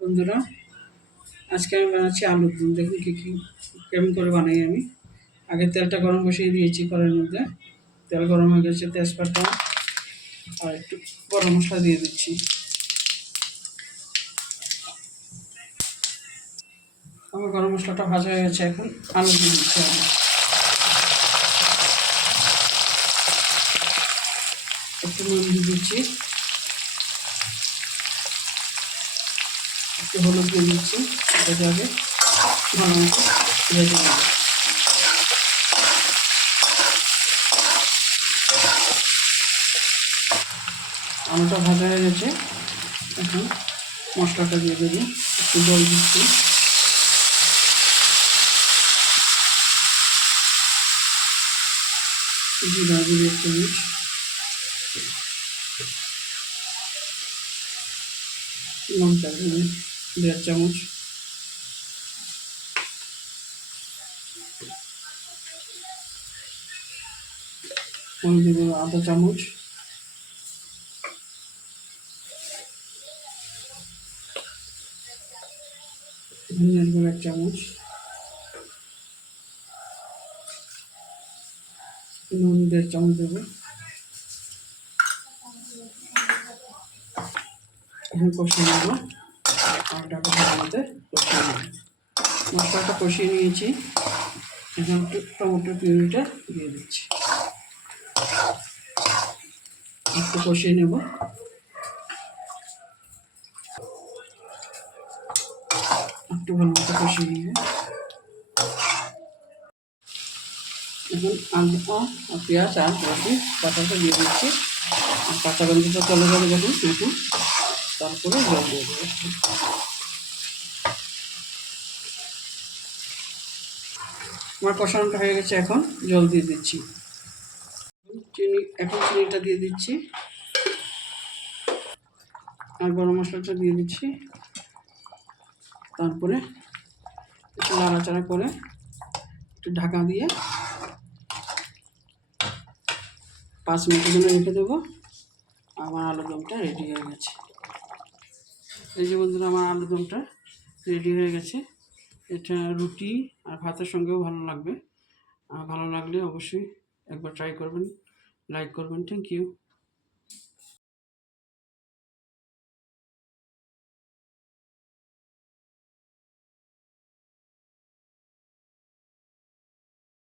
বন্ধুরা, আজকে আমি বানাচ্ছি আলুর দম। দেখুন কেমন করে বানাই আমি। আগে তেলটা গরম বসিয়ে দিয়েছি কড়াইয়ের মধ্যে। তেল গরম হয়ে গেছে, তেজপাতা আর একটু গরম মশলা দিয়ে দিচ্ছি। আমার গরম মশলাটা ভাজা হয়ে গেছে, এখন আলু দিয়ে দিচ্ছি আমি। একটু নুন দিয়ে দিচ্ছি, একটু হলুদ দিয়ে দিচ্ছি। এটাকে আগে ভালো মতো ভেজে নেব। আলুটা ভাজা হয়ে গেছে, এখন মশলাটা দিয়ে দেবো। একটু জল দিচ্ছি, জিরা গুঁড়ো 1 চামচ, লঙ্কা গুঁড়ো 1.5 চামচ, হলুদ গুঁড়ো 1/2 চামচ, ধনিয়ার গুঁড়ো 1 চামচ, নুন 1.5 চামচ দেবো। এখন কষিয়ে নেব, আলুটাকে ভালো মতো কষিয়ে নেব। মশলাটা কষিয়ে নিয়েছি, এখন একটু টমেটো পিউরিটা দিয়ে দিচ্ছি। একটু কষিয়ে নেব, একটু ভালো মতো কষিয়ে নেব। এখন আলু আর পেঁয়াজ আর রসুন বাটাটা দিয়ে দিচ্ছি। আর কাঁচা গন্ধটা চলে যাবে যখন, এখন তারপরে জল দিয়ে দেবো। আমার কষানোটা হয়ে গেছে, এখন জল দিয়ে দিচ্ছি। চিনিটা দিয়ে দিচ্ছি, আর গরম মশলাটা দিয়ে দিচ্ছি। তারপরে একটু নাড়াচাড়া করে একটু ঢাকা দিয়ে 5 মিনিটের জন্য রেখে দেবো। আমার আলুর দমটা রেডি হয়ে গেছে। এই যে বন্ধুরা, আমার আলুর দমটা রেডি হয়ে গেছে। এটা রুটি আর ভাতের সঙ্গেও ভালো লাগবে। ভালো লাগলে অবশ্যই একবার ট্রাই করবেন, লাইক করবেন। Thank you.